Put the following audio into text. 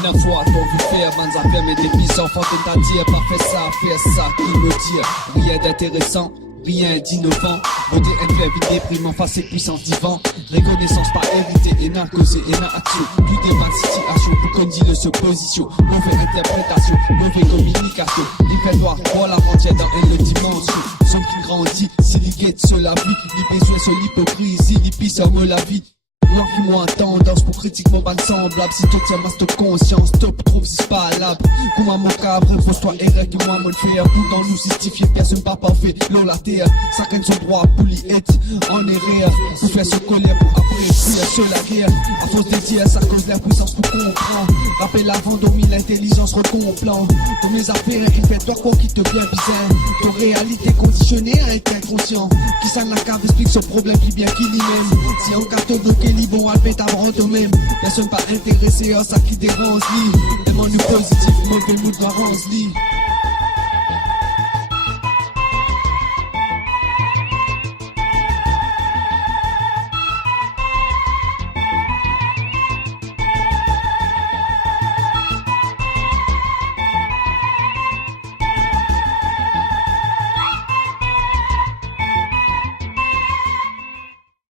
Et la fois qu'on veut faire, man, ça fait mes défis enfants de ta dire, pas faire ça, qui me dire, rien d'intéressant. Rien d'innovant, voter un grève déprimant face à puissance divan. Reconnaissance pas héritée, et n'a causé, et n'a action. Tout débat de situation pour qu'on dise se position. Mauvaise interprétation, mauvaise communication. Il fait noir pour la frontière dans une dimension. Son qui grandit, si l'iguette se la vie. Les besoins sur l'hypocrisie, les pistes me la vie. Blanc qui moi tendance pour critique mon ban semblable. Si tout ça masse de conscience, top trouve si pas l'âbre. Comment mon cabre, pose-toi erreur qui moi me le faire. Tout dans nous justifier, personne pas parfait. L'eau la terre, chacun son droit pour l'y être. En erreur, pour faire se colère pour après fuir sur la guerre. À force de dire, ça cause la puissance pour comprendre. Rappel avant dormir, l'intelligence recomplant. Pour mes affaires, il fait toi quoi qui te bien bizarre. Ton réalité conditionnée à être inconscient. Qui sang la cave explique son problème qui bien qui lui-même. Si on capte bloqué, bon, à le avant toi-même. Personne pas intéressé à ça qui dérange, lit. Tellement du positif, mauvais mood d'orange, lit.